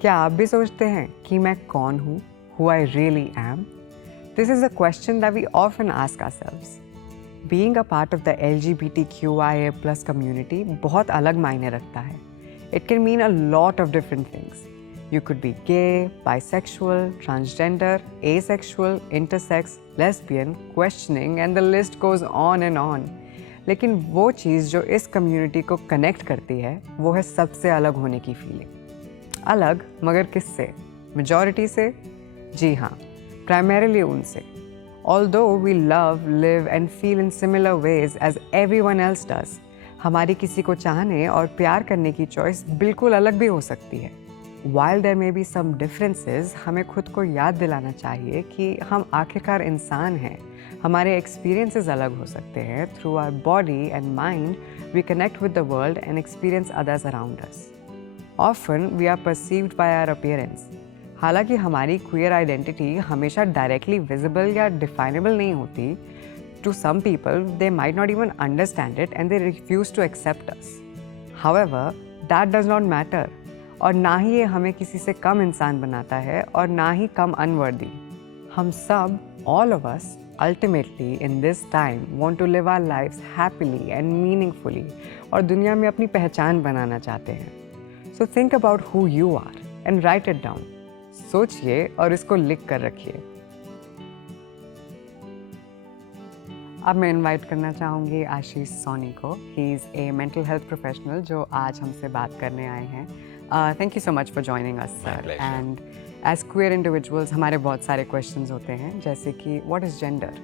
क्या आप भी सोचते हैं कि मैं कौन हूँ? Who I really am? This is a question that we often ask ourselves. Being a part of the LGBTQIA+ community बहुत अलग मायने रखता है. It can mean a lot of different things. You could be gay, bisexual, transgender, asexual, intersex, lesbian, questioning, and the list goes on and on. लेकिन वो चीज़ जो इस community को कनेक्ट करती है वो है सबसे अलग होने की फीलिंग. अलग मगर किससे? मेजॉरिटी से? जी हाँ, प्राइमरीली उनसे. Although we love, live and feel in similar ways as everyone else does, हमारी किसी को चाहने और प्यार करने की चॉइस बिल्कुल अलग भी हो सकती है. While there may be some differences, हमें खुद को याद दिलाना चाहिए कि हम आखिरकार इंसान हैं. हमारे एक्सपीरियंसेस अलग हो सकते हैं. Through our body and mind, we connect with the world and experience others around us. Often we are perceived by our appearance. हालांकि हमारी queer identity हमेशा directly visible या definable नहीं होती. To some people, they might not even understand it and they refuse to accept us. However, that does not matter. और ना ही ये हमें किसी से कम इंसान बनाता है और ना ही कम unworthy. हम सब, all of us, ultimately in this time want to live our lives happily and meaningfully और दुनिया में अपनी पहचान बनाना चाहते हैं. So think about who you are and write it down. सोचिए और इसको लिख कर रखिए. अब मैं इनवाइट करना चाहूँगी आशीष सोनी को. He is a mental health professional जो आज हमसे बात करने आए हैं. Thank you so much for joining us sir. And as queer individuals हमारे बहुत सारे क्वेश्चंस होते हैं जैसे कि what is gender?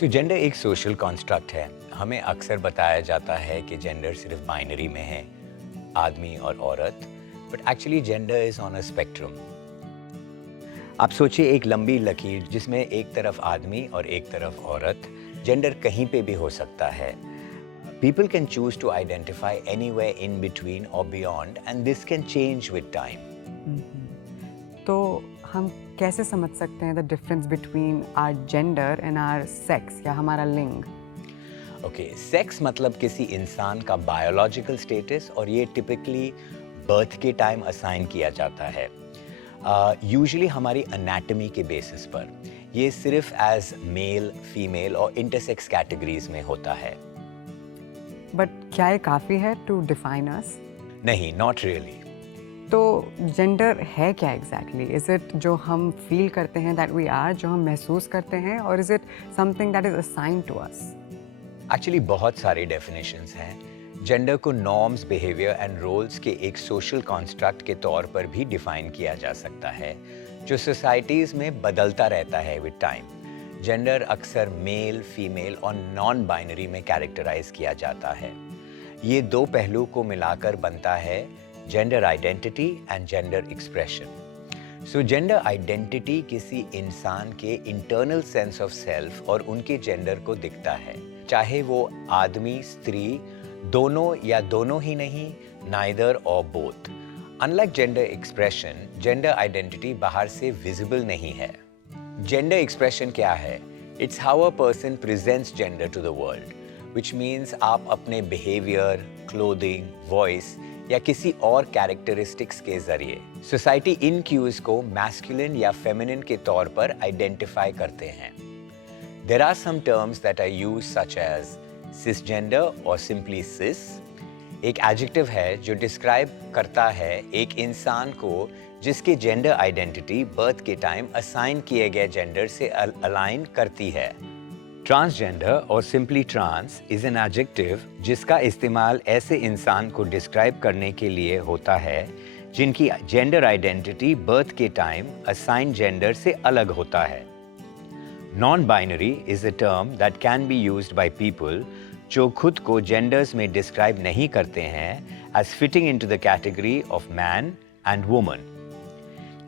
So gender एक सोशल कॉन्स्ट्रक्ट है. हमें अक्सर बताया जाता है कि जेंडर सिर्फ बाइनरी में है, आदमी और औरत, but actually gender is on a spectrum. आप सोचिए एक लंबी लकीर जिसमें एक तरफ आदमी और एक तरफ औरत. जेंडर कहीं पे भी हो सकता है. People can choose to identify anywhere in between और beyond and this can change with time. तो हम कैसे समझ सकते हैं the difference between our gender and our sex या हमारा लिंग? ओके, सेक्स मतलब किसी इंसान का बायोलॉजिकल स्टेटस और ये टिपिकली बर्थ के टाइम असाइन किया जाता है. यूजुअली हमारी एनाटॉमी के बेसिस पर. ये सिर्फ एज मेल, फीमेल और इंटरसेक्स कैटेगरीज में होता है. बट क्या ये काफ़ी है टू डिफाइन अस? नहीं, नॉट रियली. तो जेंडर है क्या एग्जैक्टली? इज इट जो हम फील करते हैं दैट वी आर, जो हम महसूस करते हैं, और is it something that is assigned to us? Actually बहुत सारे डेफिनेशंस हैं. जेंडर को नॉर्म्स, बिहेवियर एंड रोल्स के एक सोशल कॉन्स्ट्रक्ट के तौर पर भी डिफाइन किया जा सकता है जो सोसाइटीज़ में बदलता रहता है विद टाइम. जेंडर अक्सर मेल, फीमेल और नॉन बाइनरी में कैरेक्टराइज किया जाता है. ये दो पहलू को मिलाकर बनता है gender identity and gender expression. So gender identity किसी इंसान के इंटरनल सेंस ऑफ सेल्फ और उनके जेंडर को दिखता है, चाहे वो आदमी, स्त्री, दोनों या दोनों ही नहीं, नाइदर और both. Unlike gender expression, gender identity बाहर से विजिबल नहीं है. जेंडर एक्सप्रेशन क्या है? It's how a person presents gender to the world, which means आप अपने बिहेवियर, क्लोथिंग, वॉइस या किसी और कैरेक्टरिस्टिक्स के जरिए सोसाइटी इन क्यूज को मैस्कुलिन या फेमिनिन के तौर पर आइडेंटिफाई करते हैं. There are some terms that are used such as cisgender और सिंपली सिस. एक एडजेक्टिव है जो डिस्क्राइब करता है एक इंसान को जिसके जेंडर आइडेंटिटी बर्थ के टाइम असाइन किए गए जेंडर से अलाइन करती है. ट्रांसजेंडर और simply trans is an adjective जिसका इस्तेमाल ऐसे इंसान को डिस्क्राइब करने के लिए होता है जिनकी जेंडर आइडेंटिटी बर्थ के टाइम असाइन जेंडर से अलग होता है. Non-binary is a term that can be used by people जो खुद को जेंडर्स में डिस्क्राइब नहीं करते हैं as fitting into the category of man and woman.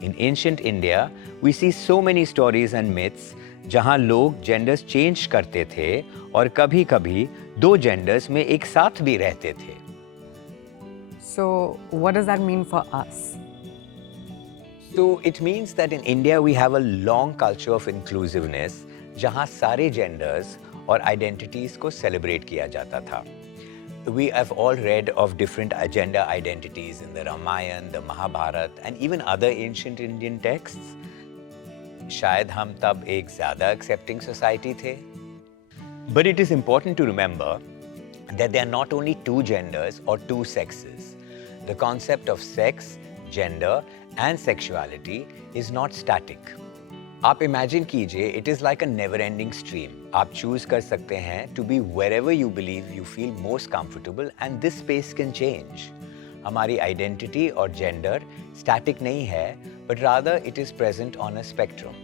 In ancient India, we see so many stories and myths जहाँ लोग genders change करते थे और कभी-कभी दो जेंडर्स में एक साथ भी रहते थे. So, what does that mean for us? So it means that in India we have a long culture of inclusiveness जहाँ सारे जेंडर्स और आइडेंटिटीज को सेलिब्रेट किया जाता था. We have all read of different gender identities in the Ramayana, the Mahabharata, and even other ancient Indian texts. शायद हम तब एक ज़्यादा accepting society थे. But it is important to remember that there are not only two genders or two sexes. The concept of sex, gender, and sexuality is not static. आप imagine कीजिए, it is like a never-ending stream. आप choose कर सकते हैं to be wherever you believe you feel most comfortable, and this space can change. हमारी identity और gender static नहीं है, but rather it is present on a spectrum.